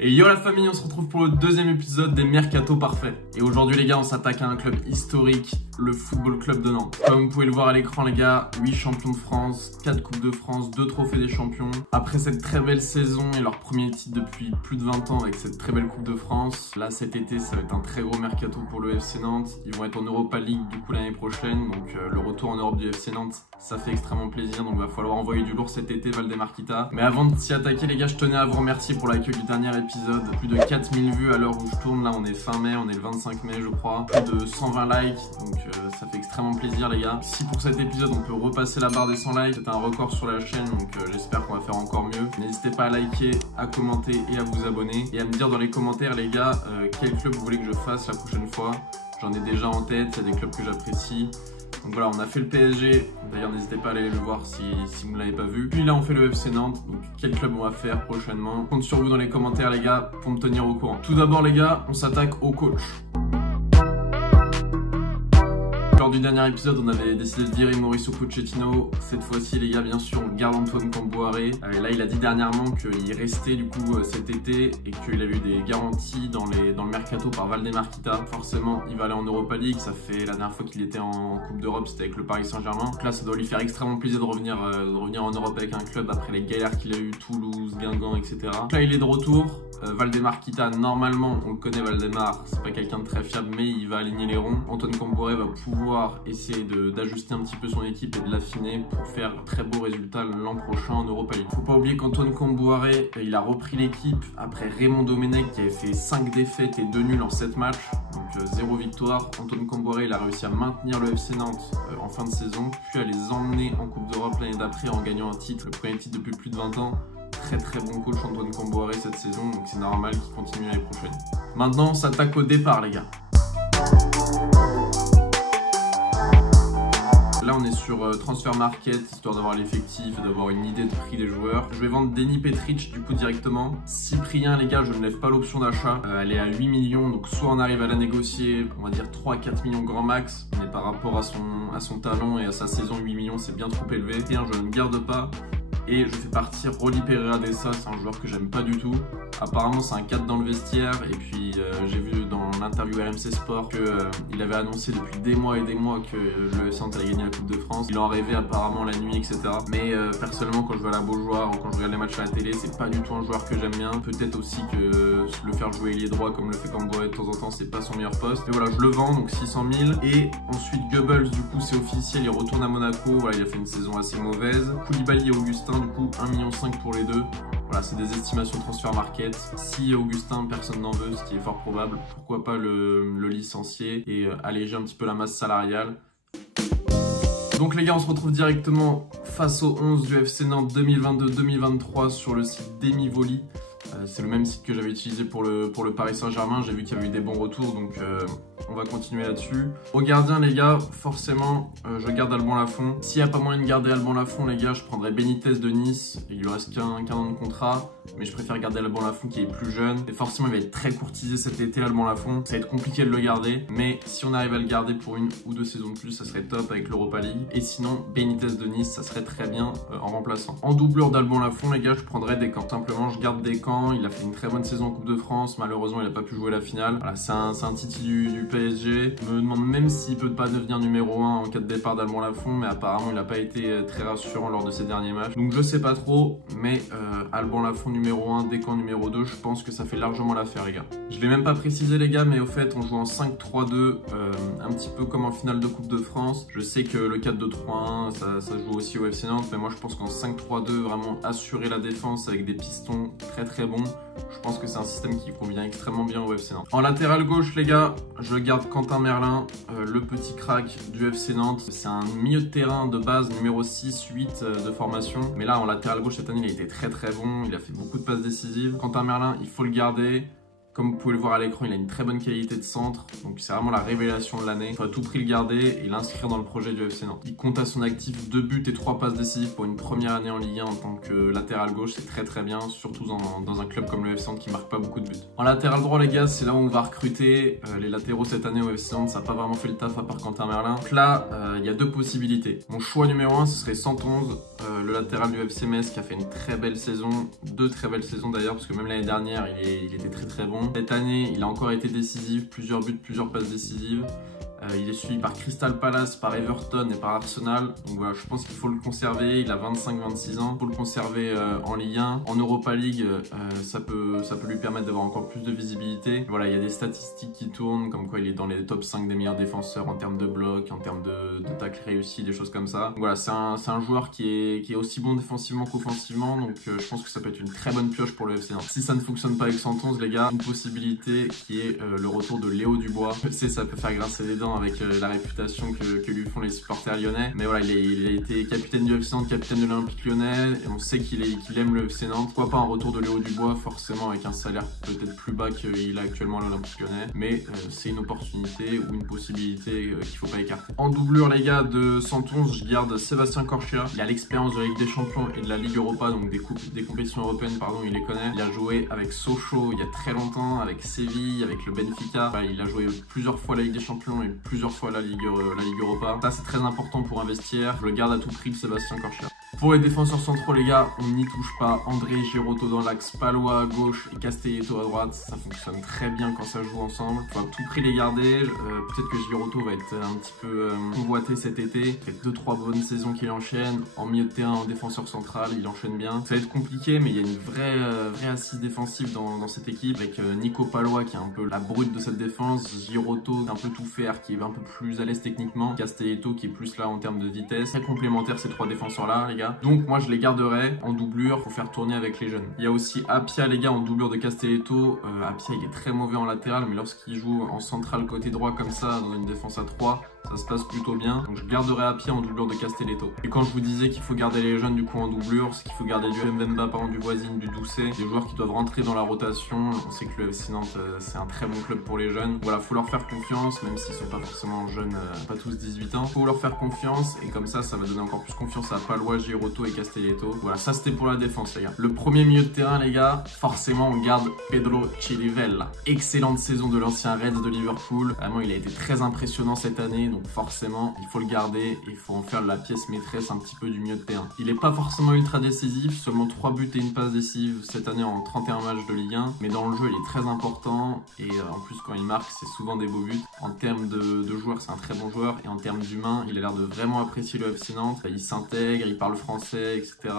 Et yo la famille, on se retrouve pour le deuxième épisode des Mercato Parfaits. Et aujourd'hui les gars, on s'attaque à un club historique, le Football Club de Nantes. Comme vous pouvez le voir à l'écran les gars, 8 champions de France, 4 Coupes de France, 2 trophées des champions. Après cette très belle saison et leur premier titre depuis plus de 20 ans avec cette très belle Coupe de France, là cet été ça va être un très gros Mercato pour le FC Nantes. Ils vont être en Europa League du coup l'année prochaine, donc le retour en Europe du FC Nantes, ça fait extrêmement plaisir. Donc il va falloir envoyer du lourd cet été Valdemarquita. Mais avant de s'y attaquer les gars, je tenais à vous remercier pour l'accueil du dernier épisode. Plus de 4000 vues à l'heure où je tourne, là on est fin mai, on est le 25 mai je crois. Plus de 120 likes, donc ça fait extrêmement plaisir les gars. Si pour cet épisode on peut repasser la barre des 100 likes, c'est un record sur la chaîne, donc j'espère qu'on va faire encore mieux. N'hésitez pas à liker, à commenter et à vous abonner. Et à me dire dans les commentaires les gars, quel club vous voulez que je fasse la prochaine fois. J'en ai déjà en tête, il y a des clubs que j'apprécie. Donc voilà, on a fait le PSG, d'ailleurs n'hésitez pas à aller le voir si vous ne l'avez pas vu. Puis là on fait le FC Nantes, donc quel club on va faire prochainement. Je compte sur vous dans les commentaires les gars pour me tenir au courant. Tout d'abord les gars, on s'attaque au coach. Lors du dernier épisode, on avait décidé de virer Mauricio Pochettino. Cette fois-ci, les gars, bien sûr, on garde Antoine Kombouaré. Là, il a dit dernièrement qu'il restait du coup cet été et qu'il avait eu des garanties dans le mercato par Valdemarquita. Forcément, il va aller en Europa League. Ça fait la dernière fois qu'il était en Coupe d'Europe, c'était avec le Paris Saint-Germain. Donc là, ça doit lui faire extrêmement plaisir de revenir en Europe avec un club après les galères qu'il a eu, Toulouse, Guingamp, etc. Donc là, il est de retour. Valdemarquita, normalement, on le connaît Valdemar, c'est pas quelqu'un de très fiable, mais il va aligner les ronds. Antoine Kombouaré va pouvoir essayer d'ajuster un petit peu son équipe et de l'affiner pour faire très beaux résultats l'an prochain en Europa League. Faut pas oublier qu'Antoine Kombouaré, il a repris l'équipe après Raymond Domenech qui avait fait 5 défaites et 2 nuls en 7 matchs, donc 0 victoire. Antoine Kombouaré, il a réussi à maintenir le FC Nantes en fin de saison, puis à les emmener en Coupe d'Europe l'année d'après en gagnant un titre, le premier titre depuis plus de 20 ans. Très bon coach Antoine Kombouaré cette saison, donc c'est normal qu'il continue l'année prochaine. Maintenant, on s'attaque au départ les gars. Là on est sur Transfer Market, histoire d'avoir l'effectif et d'avoir une idée de prix des joueurs. Je vais vendre Denis Petric du coup directement. Cyprien les gars, je ne lève pas l'option d'achat. Elle est à 8 millions, donc soit on arrive à la négocier, on va dire 3-4 millions grand max. Mais par rapport à son talent et à sa saison, 8 millions c'est bien trop élevé. Et je ne garde pas. Et je fais partir Rolly Pereira Dessa, c'est un joueur que j'aime pas du tout. Apparemment c'est un 4 dans le vestiaire et puis j'ai vu dans l'interview RMC Sport qu'il avait annoncé depuis des mois et des mois que le FC Nantes allait gagner la Coupe de France. Il en rêvait apparemment la nuit, etc. Mais personnellement quand je vais à la Beaujoire ou quand je regarde les matchs à la télé, c'est pas du tout un joueur que j'aime bien. Peut-être aussi que le faire jouer ailier droit comme le fait Kombouaré de temps en temps, c'est pas son meilleur poste. Et voilà, je le vends, donc 600 000. Et ensuite Goebbels, du coup c'est officiel, il retourne à Monaco. Voilà, il a fait une saison assez mauvaise. Koulibaly et Augustin, du coup 1,5 million pour les deux. Voilà, c'est des estimations Transfer Market. Si Augustin, personne n'en veut, ce qui est fort probable, pourquoi pas le licencier et alléger un petit peu la masse salariale. Donc les gars, on se retrouve directement face au 11 du FC Nantes 2022-2023 sur le site Demi-Volley. C'est le même site que j'avais utilisé pour le Paris Saint-Germain. J'ai vu qu'il y avait eu des bons retours, donc on va continuer là-dessus. Au gardien, les gars, forcément, je garde Alban Lafont. S'il n'y a pas moyen de garder Alban Lafont, les gars, je prendrais Benitez de Nice. Il lui reste qu'un an de contrat, mais je préfère garder Alban Lafont qui est plus jeune. Et forcément, il va être très courtisé cet été, Alban Lafont. Ça va être compliqué de le garder, mais si on arrive à le garder pour 1 ou 2 saisons de plus, ça serait top avec l'Europa League. Et sinon, Benitez de Nice, ça serait très bien en remplaçant. En doublure d'Alban Lafont, les gars, je prendrais Descamps. Simplement, je garde Descamps. Il a fait une très bonne saison en Coupe de France. Malheureusement, il n'a pas pu jouer la finale. Voilà, c'est un titre du PSG. Je me demande même s'il peut pas devenir numéro 1 en cas de départ d'Alban Lafont, mais apparemment, il n'a pas été très rassurant lors de ses derniers matchs. Donc, je sais pas trop, mais Alban Lafont numéro 1, Descamps numéro 2, je pense que ça fait largement l'affaire, les gars. Je l'ai même pas précisé, les gars, mais au fait, on joue en 5-3-2, un petit peu comme en finale de Coupe de France. Je sais que le 4-2-3-1, ça joue aussi au FC Nantes, mais moi, je pense qu'en 5-3-2, vraiment assurer la défense avec des pistons très bons. Je pense que c'est un système qui convient extrêmement bien au FC Nantes. En latéral gauche, les gars, je garde Quentin Merlin, le petit crack du FC Nantes. C'est un milieu de terrain de base, numéro 6-8 de formation. Mais là, en latéral gauche, cette année, il a été très bon. Il a fait beaucoup de passes décisives. Quentin Merlin, il faut le garder. Comme vous pouvez le voir à l'écran, il a une très bonne qualité de centre. Donc c'est vraiment la révélation de l'année. Il faut à tout prix le garder et l'inscrire dans le projet du FC Nantes. Il compte à son actif 2 buts et 3 passes décisives pour une première année en Ligue 1 en tant que latéral gauche. C'est très bien, surtout dans un club comme le FC Nantes qui marque pas beaucoup de buts. En latéral droit, les gars, c'est là où on va recruter. Les latéraux cette année au FC Nantes, ça n'a pas vraiment fait le taf à part Quentin Merlin. Donc là, il y a 2 possibilités. Mon choix numéro 1, ce serait 111. le latéral du FC Metz qui a fait une très belle saison, 2 très belles saisons d'ailleurs, parce que même l'année dernière, il était très bon. Cette année, il a encore été décisif, plusieurs buts, plusieurs passes décisives. Il est suivi par Crystal Palace, par Everton et par Arsenal. Donc voilà, je pense qu'il faut le conserver. Il a 25-26 ans. Il faut le conserver en Ligue 1. En Europa League, ça peut lui permettre d'avoir encore plus de visibilité. Voilà, il y a des statistiques qui tournent, comme quoi il est dans les top 5 des meilleurs défenseurs en termes de blocs, en termes de tacles réussis, des choses comme ça. Donc voilà, c'est un joueur qui est aussi bon défensivement qu'offensivement. Donc je pense que ça peut être une très bonne pioche pour le FC Nantes. Si ça ne fonctionne pas avec 111, les gars, une possibilité qui est le retour de Léo Dubois. Je sais, ça peut faire grincer les dents avec la réputation que lui font les supporters lyonnais, mais voilà, il a été capitaine du FC Nantes, capitaine de l'Olympique Lyonnais, et on sait qu'il aime le FC Nantes. Pourquoi pas un retour de Léo Dubois, forcément avec un salaire peut-être plus bas qu'il a actuellement à l'Olympique Lyonnais, mais c'est une opportunité ou une possibilité qu'il faut pas écarter. En doublure, les gars, de 111, je garde Sébastien Corchia. Il a l'expérience de la Ligue des Champions et de la Ligue Europa, donc des compétitions européennes, pardon, il les connaît. Il a joué avec Sochaux il y a très longtemps, avec Séville, avec le Benfica. Voilà, il a joué plusieurs fois la Ligue des Champions et plusieurs fois la Ligue Europa. Ça, c'est très important pour investir. Je le garde à tout prix de Sébastien Corchia. Pour les défenseurs centraux, les gars, on n'y touche pas. André Girotto dans l'axe, Palois à gauche et Castelletto à droite. Ça fonctionne très bien quand ça joue ensemble. Il faut à tout prix les garder. Peut-être que Girotto va être un petit peu convoité cet été. Il fait 2-3 bonnes saisons qu'il enchaîne. En milieu de terrain, en défenseur central, il enchaîne bien. Ça va être compliqué, mais il y a une vraie assise défensive dans cette équipe. Avec Nico Palois qui est un peu la brute de cette défense. Girotto un peu tout faire, qui est un peu plus à l'aise techniquement. Castelletto qui est plus là en termes de vitesse. Très complémentaire ces 3 défenseurs-là, les gars. Donc moi je les garderai en doublure pour faire tourner avec les jeunes. Il y a aussi Apia, les gars, en doublure de Castelletto. Apia, il est très mauvais en latéral, mais lorsqu'il joue en central côté droit comme ça, dans une défense à 3, ça se passe plutôt bien. Donc je garderai Apia en doublure de Castelletto. Et quand je vous disais qu'il faut garder les jeunes du coup en doublure, c'est qu'il faut garder du Mbemba, par exemple du Voisine, du Doucet, des joueurs qui doivent rentrer dans la rotation. On sait que le FC Nantes, c'est un très bon club pour les jeunes. Voilà, faut leur faire confiance, même s'ils sont pas forcément jeunes, pas tous 18 ans. Faut leur faire confiance, et comme ça va donner encore plus confiance à Palois, Girotto et Castelletto. Voilà, ça c'était pour la défense, les gars. Le premier milieu de terrain, les gars, forcément on garde Pedro Chilivella. Excellente saison de l'ancien Reds de Liverpool. Vraiment, il a été très impressionnant cette année, donc forcément il faut le garder et il faut en faire la pièce maîtresse un petit peu du milieu de terrain. Il n'est pas forcément ultra décisif, seulement 3 buts et une passe décisive cette année en 31 matchs de Ligue 1, mais dans le jeu il est très important et en plus quand il marque c'est souvent des beaux buts. En termes de joueur, c'est un très bon joueur, et en termes d'humain, il a l'air de vraiment apprécier le FC Nantes. Il s'intègre, il parle français, etc.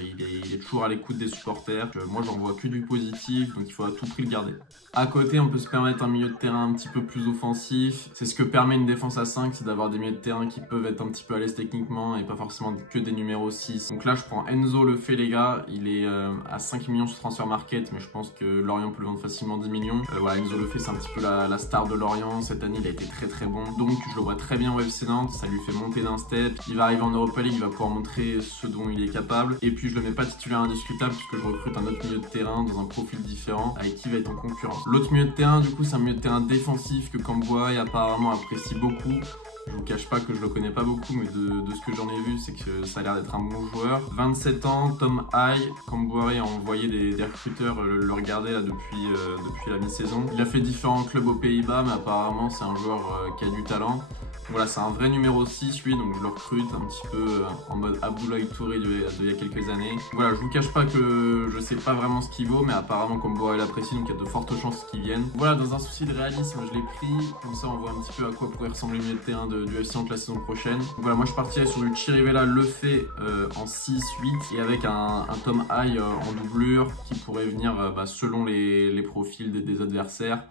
Il est toujours à l'écoute des supporters. Moi j'en vois que du positif, donc il faut à tout prix le garder. À côté, on peut se permettre un milieu de terrain un petit peu plus offensif. C'est ce que permet une défense à 5, c'est d'avoir des milieux de terrain qui peuvent être un petit peu à l'aise techniquement et pas forcément que des numéros 6. Donc là, je prends Enzo Lefebvre, les gars. Il est à 5 millions sur Transfer Market, mais je pense que Lorient peut le vendre facilement 10 millions. Voilà, Enzo Lefebvre, c'est un petit peu la star de Lorient. Cette année, il a été très bon. Donc, je le vois très bien au FC Nantes. Ça lui fait monter d'un step. Il va arriver en Europa League, il va pouvoir montrer ce dont il est capable. Et puis, je le mets pas titulaire indiscutable puisque je recrute un autre milieu de terrain dans un profil différent avec qui il va être en concurrence. L'autre milieu de terrain, du coup, c'est un milieu de terrain défensif que Camboire apparemment apprécie beaucoup. Je vous cache pas que je le connais pas beaucoup, mais de ce que j'en ai vu, c'est que ça a l'air d'être un bon joueur. 27 ans, Tom Haye, Camboire a envoyé des recruteurs le regarder là depuis la mi-saison. Il a fait différents clubs aux Pays-Bas, mais apparemment c'est un joueur qui a du talent. Voilà, c'est un vrai numéro 6 lui, donc je le recrute un petit peu en mode Abdoulaye Touré il y a quelques années. Voilà, je vous cache pas que je sais pas vraiment ce qu'il vaut, mais apparemment Camboire l'apprécie, donc il y a de fortes chances qu'il vienne. Voilà, dans un souci de réalisme, je l'ai pris, comme ça on voit un petit peu à quoi pourrait ressembler le milieu de terrain du FC Nantes la saison prochaine. Donc voilà, moi je partirais sur du Chirivella Lefebvre en 6-8 et avec un Tom Haye en doublure qui pourrait venir, selon les profils des adversaires,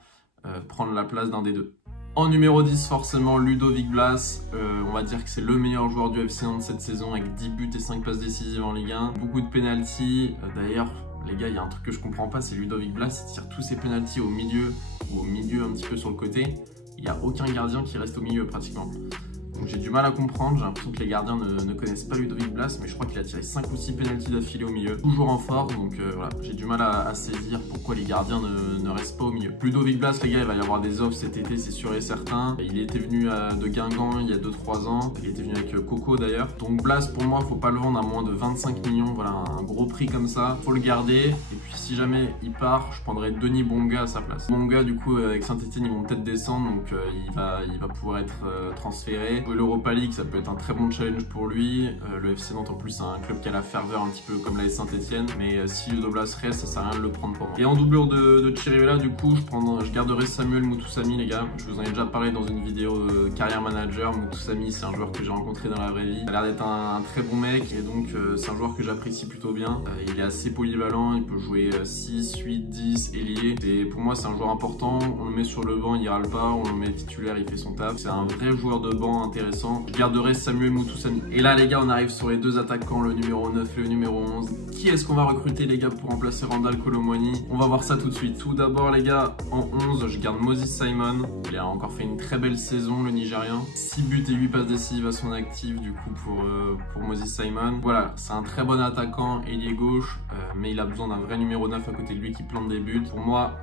prendre la place d'un des deux. En numéro 10, forcément, Ludovic Blas. On va dire que c'est le meilleur joueur du FC Nantes cette saison avec 10 buts et 5 passes décisives en Ligue 1. Beaucoup de pénaltys. D'ailleurs, les gars, il y a un truc que je comprends pas, c'est Ludovic Blas, il tire tous ses pénaltys au milieu ou au milieu un petit peu sur le côté. Il n'y a aucun gardien qui reste au milieu pratiquement. Donc j'ai du mal à comprendre, j'ai l'impression que les gardiens ne connaissent pas Ludovic Blas, mais je crois qu'il a tiré 5 ou 6 pénaltys d'affilée au milieu, toujours en forme, donc voilà, j'ai du mal à saisir pourquoi les gardiens ne restent pas au milieu. Ludovic Blas, les gars, il va y avoir des offres cet été, c'est sûr et certain. Il était venu de Guingamp il y a 2-3 ans, il était venu avec Coco d'ailleurs. Donc Blas, pour moi, faut pas le vendre à moins de 25 millions, voilà, un gros prix comme ça, faut le garder. Et puis si jamais il part, je prendrai Denis Bonga à sa place. Bonga, du coup, avec Saint-Etienne, ils vont peut-être descendre, donc il va pouvoir être transféré. jouer l'Europa League, ça peut être un très bon challenge pour lui. Le FC Nantes en plus c'est un club qui a la ferveur un petit peu comme l'AS Saint-Etienne, mais si Ludo Blas reste, ça sert à rien de le prendre pour moi. Et en doublure de Chirivella, du coup je garderai Samuel Moutoussamy, les gars. Je vous en ai déjà parlé dans une vidéo carrière manager. Moutoussamy, c'est un joueur que j'ai rencontré dans la vraie vie. Il a l'air d'être un très bon mec et donc c'est un joueur que j'apprécie plutôt bien. Il est assez polyvalent, il peut jouer 6, 8, 10, ailier. Et pour moi c'est un joueur important. On le met sur le banc, il râle pas. On le met titulaire, il fait son taf. C'est un vrai joueur de banc intéressant. Je garderai Samuel Moutoussamy. Et là les gars, on arrive sur les deux attaquants, le numéro 9 et le numéro 11. Qui est-ce qu'on va recruter les gars pour remplacer Randal Kolo Muani? On va voir ça tout de suite. Tout d'abord les gars, en 11, je garde Moses Simon. Il a encore fait une très belle saison, le Nigérian. 6 buts et 8 passes décisives à son actif du coup pour Moses Simon. Voilà, c'est un très bon attaquant, ailier gauche, mais il a besoin d'un vrai numéro 9 à côté de lui qui plante des buts. Pour moi,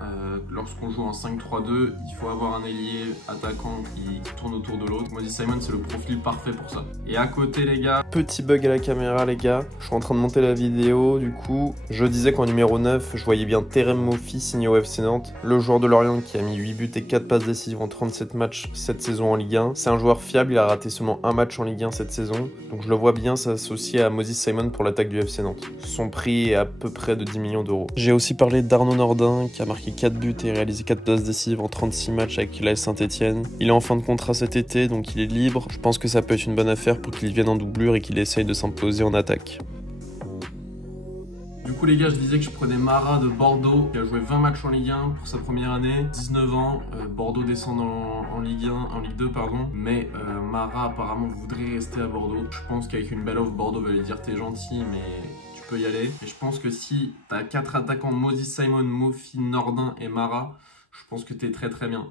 lorsqu'on joue en 5-3-2, il faut avoir un ailier attaquant qui tourne autour de l'autre. Moses Simon, c'est le profil parfait pour ça. Et à côté les gars, petit bug à la caméra les gars, je suis en train de monter la vidéo, du coup je disais qu'en numéro 9 je voyais bien Terem Moffi signé au FC Nantes, le joueur de Lorient qui a mis 8 buts et 4 passes décisives en 37 matchs cette saison en Ligue 1. C'est un joueur fiable, il a raté seulement un match en Ligue 1 cette saison, donc je le vois bien s'associer à Moses Simon pour l'attaque du FC Nantes. Son prix est à peu près de 10 millions d'euros. J'ai aussi parlé d'Arnaud Nordin qui a marqué 4 buts et réalisé 4 passes décisives en 36 matchs avec l'AS Saint-Etienne. Il est en fin de contrat cet été, donc il est libre. Je pense que ça peut être une bonne affaire pour qu'il vienne en doublure et qu'il essaye de s'imposer en attaque. Du coup les gars, je disais que je prenais Mara de Bordeaux, qui a joué 20 matchs en Ligue 1 pour sa première année, 19 ans, Bordeaux descend en Ligue 1, en Ligue 2 pardon, mais Mara apparemment voudrait rester à Bordeaux. Je pense qu'avec une belle offre, Bordeaux va lui dire t'es gentil mais tu peux y aller. Et je pense que si t'as 4 attaquants, Moses Simon, Moffi, Nordin et Mara, je pense que t'es très très bien.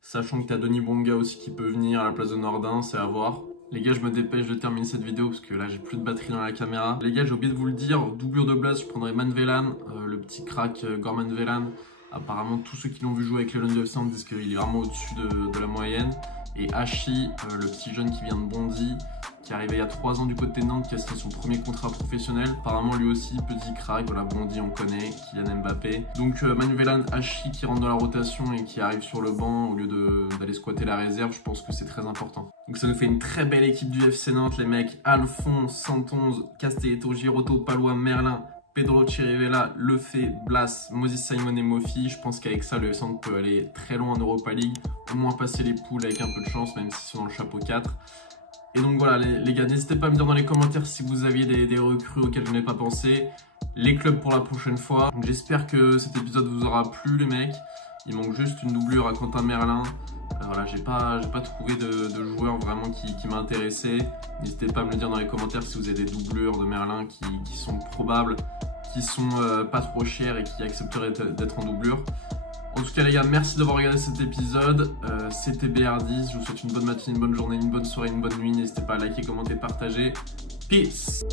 Sachant que t'as Denis Bonga aussi qui peut venir à la place de Nordin, c'est à voir. Les gars, je me dépêche de terminer cette vidéo parce que là j'ai plus de batterie dans la caméra. Les gars, j'ai oublié de vous le dire, doublure de Blas, je prendrai Manvelan, le petit crack Gorman Velan. Apparemment, tous ceux qui l'ont vu jouer avec le London FC disent qu'il est vraiment au-dessus de la moyenne. Et Hachi, le petit jeune qui vient de Bondy, qui est arrivé il y a 3 ans du côté de Nantes, qui a signé son premier contrat professionnel. Apparemment lui aussi, petit crack, voilà, Bondy on connaît, Kylian Mbappé. Donc Manvelan, Hachi qui rentre dans la rotation et qui arrive sur le banc au lieu d'aller squatter la réserve, je pense que c'est très important. Donc ça nous fait une très belle équipe du FC Nantes, les mecs. Alphonse, Santonze, Castelletto, Girotto, Palois, Merlin, Pedro Chirivella, Lefebvre, Blas, Moses Simon et Moffi. Je pense qu'avec ça, le FC Nantes peut aller très loin en Europa League, au moins passer les poules avec un peu de chance, même s'ils sont dans le chapeau 4. Et donc voilà les gars, n'hésitez pas à me dire dans les commentaires si vous aviez des recrues auxquelles je n'ai pas pensé, les clubs pour la prochaine fois. Donc j'espère que cet épisode vous aura plu les mecs. Il manque juste une doublure à Quentin Merlin. Voilà, j'ai pas trouvé de joueur vraiment qui m'a intéressé. N'hésitez pas à me le dire dans les commentaires si vous avez des doublures de Merlin qui sont probables, qui sont pas trop chères et qui accepteraient d'être en doublure. En tout cas les gars, merci d'avoir regardé cet épisode. C'était BR10, je vous souhaite une bonne matinée, une bonne journée, une bonne soirée, une bonne nuit. N'hésitez pas à liker, commenter, partager. Peace!